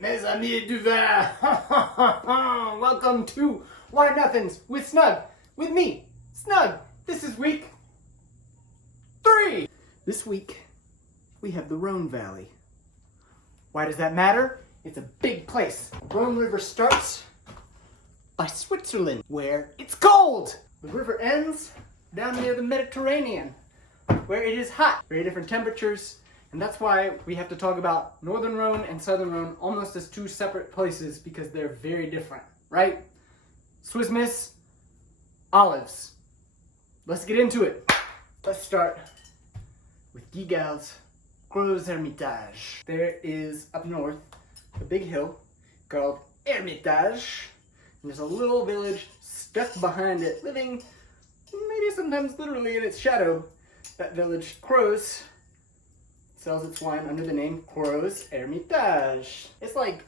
Mes amis du vin! Welcome to Why Nothings with Snug. With me, Snug. This is week 3. This week, we have the Rhone Valley. Why does that matter? It's a big place. The Rhone River starts by Switzerland, where it's cold. The river ends down near the Mediterranean, where it is hot. Very different temperatures. And that's why we have to talk about Northern Rhone and Southern Rhone almost as two separate places, because they're very different, right? Swiss Miss, olives. Let's get into it. Let's start with Gigondas, Crozes-Hermitage. There is up north a big hill called Hermitage. And there's a little village stuck behind it, living maybe sometimes literally in its shadow. That village, Crozes, sells its wine under the name Crozes-Hermitage. It's like,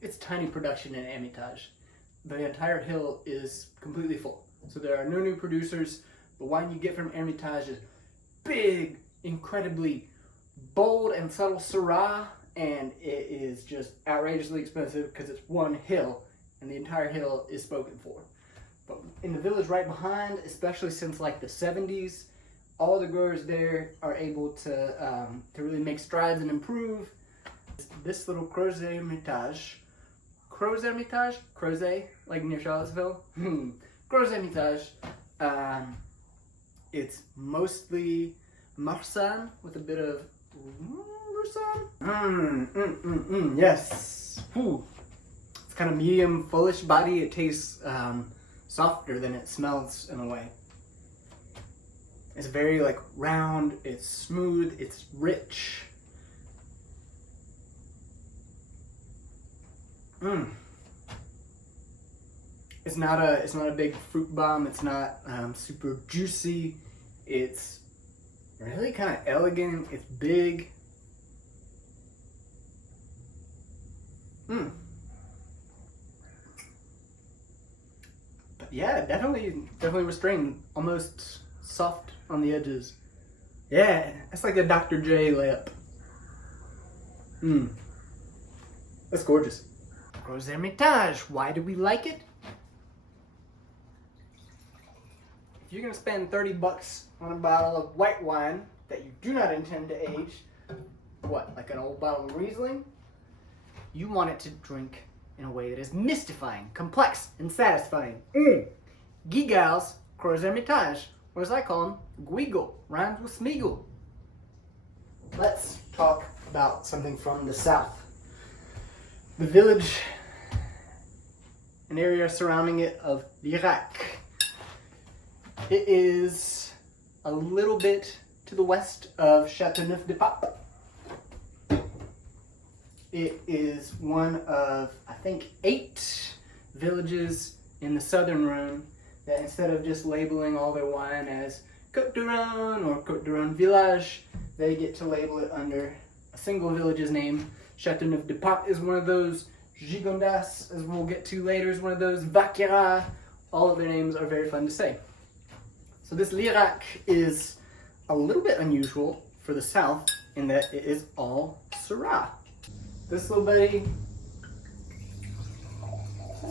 it's tiny production in Hermitage. The entire hill is completely full. So there are no new producers. The wine you get from Hermitage is big, incredibly bold and subtle Syrah, and it is just outrageously expensive because it's one hill, and the entire hill is spoken for. But in the village right behind, especially since like the 70s, all the growers there are able to really make strides and improve. This little Crozes-Hermitage, Crozes, like near Charlottesville, Crozes-Hermitage, it's mostly Marsanne with a bit of Roussanne. Yes. Ooh. It's kind of medium, fullish body. It tastes softer than it smells in a way. It's very like round, it's smooth, it's rich. It's not a big fruit bomb. It's not super juicy. It's really kind of elegant. It's big. But yeah, definitely restrained. Almost soft on the edges. Yeah, it's like a Dr. J layup. That's gorgeous. Crozes-Hermitage, why do we like it? If you're gonna spend $30 on a bottle of white wine that you do not intend to age, what, like an old bottle of Riesling? You want it to drink in a way that is mystifying, complex, and satisfying. Gigondas, Crozes-Hermitage, or as I call them, Guigo, rhymes with Smeagol. Let's talk about something from the south. The village, an area surrounding it of Lirac. It is a little bit to the west of Châteauneuf-du-Pape. It is one of, I think, 8 villages in the southern Rhone that instead of just labeling all their wine as Côte du Rhone or Côte du Rhone Village, they get to label it under a single village's name. Châteauneuf-du-Pape is one of those. Gigondas, as we'll get to later, is one of those. Vaquera, all of their names are very fun to say. So this Lirac is a little bit unusual for the south in that it is all Syrah. This little buddy,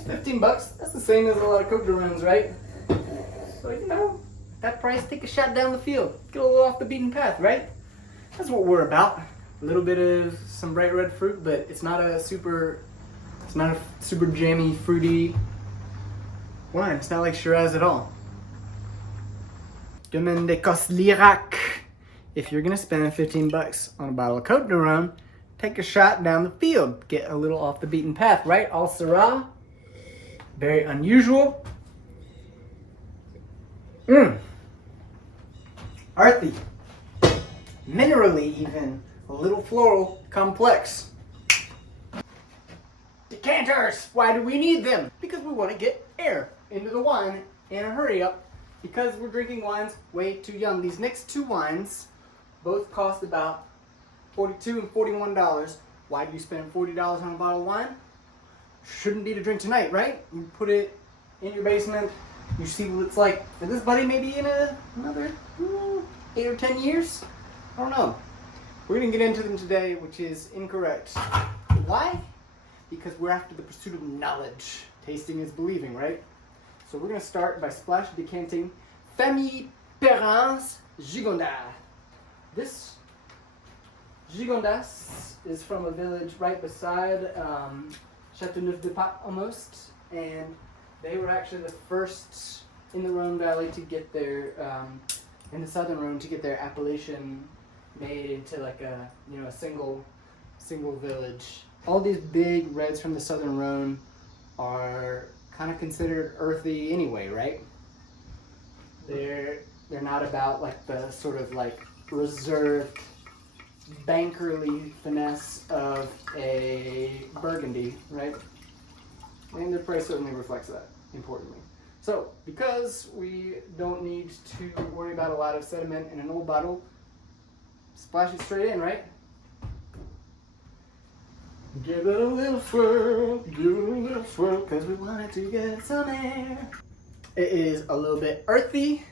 $15. That's the same as a lot of Côte du Rhones, right? So, you know, that price, take a shot down the field. Get a little off the beaten path, right? That's what we're about. A little bit of some bright red fruit, but it's not a super jammy, fruity wine. It's not like Shiraz at all. Domaine de Cos Lirac. If you're gonna spend $15 on a bottle of Côte du Rhone, take a shot down the field. Get a little off the beaten path, right? All Syrah. Very unusual. Earthy. Minerally even. A little floral. Complex. Decanters! Why do we need them? Because we want to get air into the wine in a hurry up. Because we're drinking wines way too young. These next 2 wines both cost about $42 and $41. Why do you spend $40 on a bottle of wine? Shouldn't be to drink tonight, right? You put it in your basement, you see what it's like for this buddy maybe in another 8 or 10 years? I don't know. We're going to get into them today, which is incorrect. Why? because we're after the pursuit of knowledge. Tasting is believing, right? So we're going to start by splash decanting Famille Perrin's Gigondas. This Gigondas is from a village right beside Châteauneuf-du-Pape almost, and they were actually the first in the Rhone Valley to get their, in the southern Rhone, to get their appellation made into like a, you know, a single village. All these big reds from the southern Rhone are kind of considered earthy anyway, right? They're not about like the sort of like reserved bankerly finesse of a Burgundy, right? And their price certainly reflects that, importantly. So, because we don't need to worry about a lot of sediment in an old bottle, splash it straight in, right? Give it a little swirl, because we want it to get some air. It is a little bit earthy.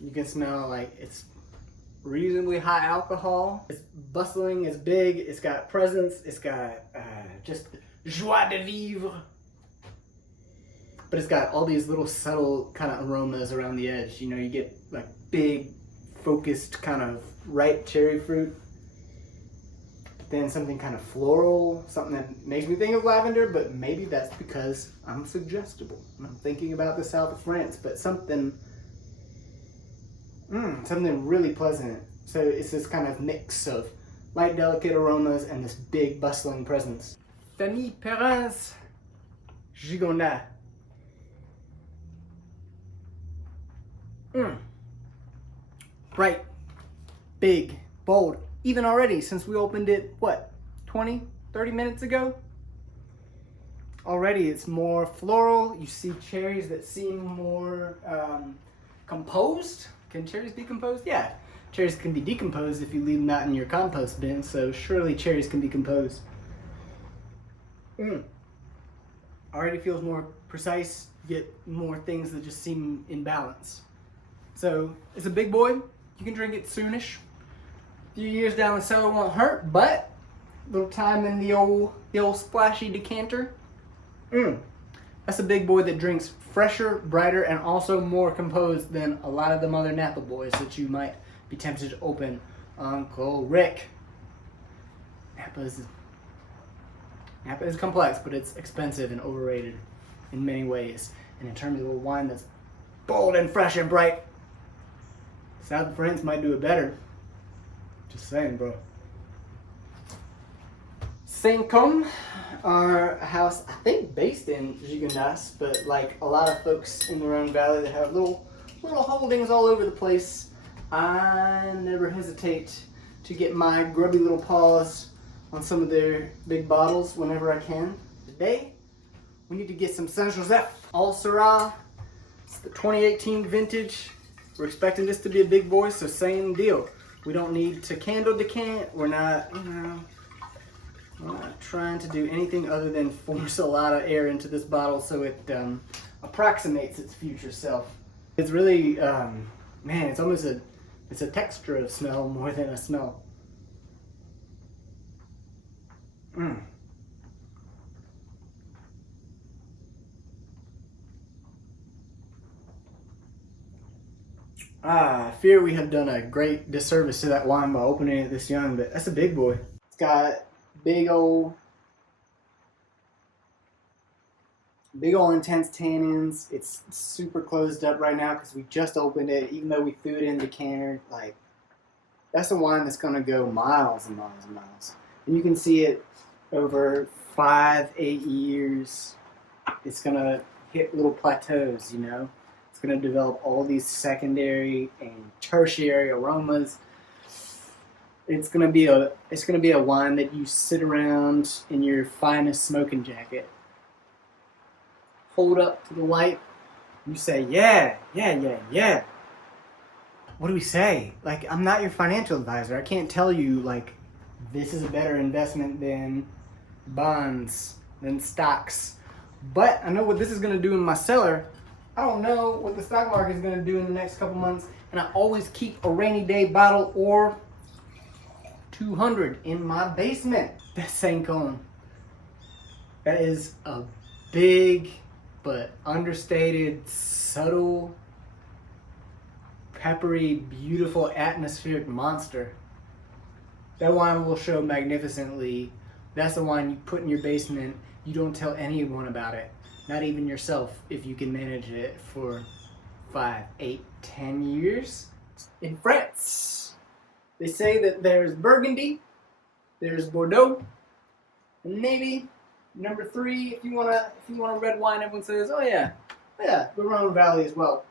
You can smell like it's reasonably high alcohol. It's bustling, it's big, it's got presence, it's got just joie de vivre. But it's got all these little subtle kind of aromas around the edge. You know, you get like big, focused kind of ripe cherry fruit. Then something kind of floral, something that makes me think of lavender, but maybe that's because I'm suggestible. I'm thinking about the south of France, but something really pleasant. So it's this kind of mix of light, delicate aromas and this big, bustling presence. Famille Perrin's Gigondas. Bright, big, bold. Even already, since we opened it, what, 20, 30 minutes ago? Already it's more floral. You see cherries that seem more composed. Can cherries be composed? Yeah. Cherries can be decomposed if you leave them out in your compost bin, so surely cherries can be composed. Already feels more precise. You get more things that just seem in balance. So, it's a big boy. You can drink it soonish. A few years down the cellar won't hurt, but a little time in the old splashy decanter. That's a big boy that drinks fresher, brighter, and also more composed than a lot of them other Napa boys that you might be tempted to open. Uncle Rick. Napa is complex, but it's expensive and overrated in many ways. And in terms of a wine that's bold and fresh and bright, South of France might do it better. Just saying, bro. Saint-Côme, our house, I think based in Gigondas, but like a lot of folks in the Rhone Valley that have little holdings all over the place, I never hesitate to get my grubby little paws on some of their big bottles whenever I can. Today, we need to get some Saint-Joseph All Syrah. It's the 2018 vintage. We're expecting this to be a big boy, so same deal. We don't need to candle decant. We're not, we're not trying to do anything other than force a lot of air into this bottle so it approximates its future self. It's really, man, it's almost it's a texture of smell more than a smell. I fear we have done a great disservice to that wine by opening it this young, but that's a big boy. It's got big old intense tannins. It's super closed up right now because we just opened it, even though we threw it in the decanter. Like, that's a wine that's gonna go miles and miles and miles. And you can see it over 5-8 years. It's gonna hit little plateaus, you know? It's going to develop all these secondary and tertiary aromas. It's going to be a wine that you sit around in your finest smoking jacket, hold up to the light, and you say, yeah. What do we say? Like, I'm not your financial advisor. I can't tell you, like, this is a better investment than bonds, than stocks. But I know what this is going to do in my cellar. I don't know what the stock market is going to do in the next couple months, and I always keep a rainy day bottle or 200 in my basement. That's Saint-Côme. That is a big but understated, subtle, peppery, beautiful, atmospheric monster. That wine will show magnificently. That's the wine you put in your basement. You don't tell anyone about it, not even yourself, if you can manage it for 5, 8, 10 years. In France, they say that there's Burgundy, there's Bordeaux, and maybe number 3, if you want a red wine, everyone says, oh yeah, the Rhone Valley as well.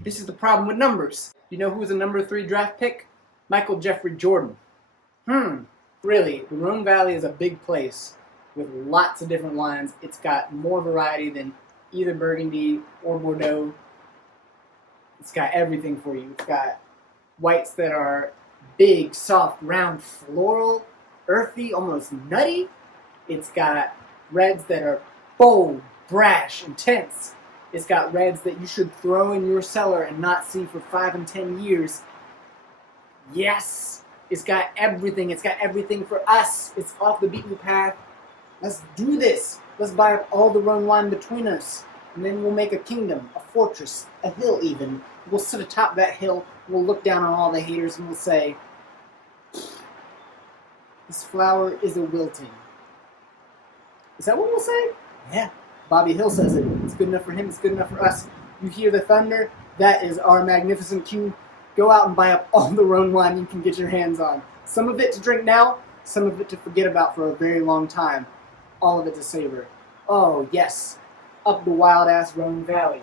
This is the problem with numbers. You know who was a number 3 draft pick? Michael Jeffrey Jordan. Really, the Rhone Valley is a big place with lots of different wines. It's got more variety than either Burgundy or Bordeaux. It's got everything for you. It's got whites that are big, soft, round, floral, earthy, almost nutty. It's got reds that are bold, brash, intense. It's got reds that you should throw in your cellar and not see for 5 and 10 years. Yes, it's got everything. It's got everything for us. It's off the beaten path. Let's do this. Let's buy up all the Rhone wine between us. And then we'll make a kingdom, a fortress, a hill even. We'll sit atop that hill. We'll look down on all the haters and we'll say, this flower is a wilting. Is that what we'll say? Yeah. Bobby Hill says it. It's good enough for him. It's good enough for us. You hear the thunder? That is our magnificent cue. Go out and buy up all the Rhone wine you can get your hands on. Some of it to drink now, some of it to forget about for a very long time. All of it to savor. Oh, yes. Up the wild-ass Rhone Valley.